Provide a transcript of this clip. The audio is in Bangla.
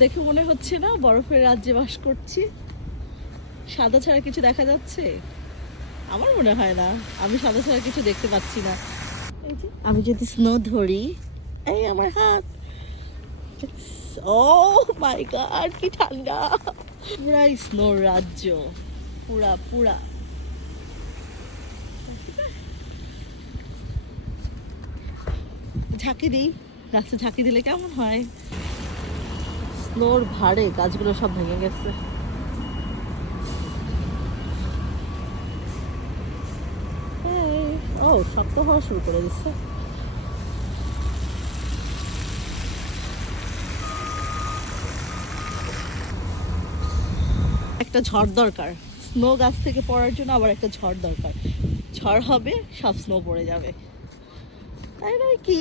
দেখে মনে হচ্ছে না বরফের রাজ্যে বাস করছি? সাদা ছাড়া কিছু দেখা যাচ্ছে? আমার মনে হয় না, আমি সাদা ছাড়া কিছু দেখতে পাচ্ছি না। এই যে আমি যদি স্নো ধরি, এই আমার হাত, ও মাই গড কি ঠান্ডা! পুরা স্নোর রাজ্য, পুরা পুরা। ঝাঁকি দিই, গাছে ঝাঁকি দিলে কেমন হয়? স্নোর ভারে গাছগুলো সব ভেঙে গেছে। ও শক্ত হওয়া শুরু করে দিচ্ছে। একটা ঝড় দরকার, স্নো গাছ থেকে পড়ার জন্য আবার একটা ঝড় দরকার। ঝড় হবে, সব স্নো পড়ে যাবে, তাই নয় কি?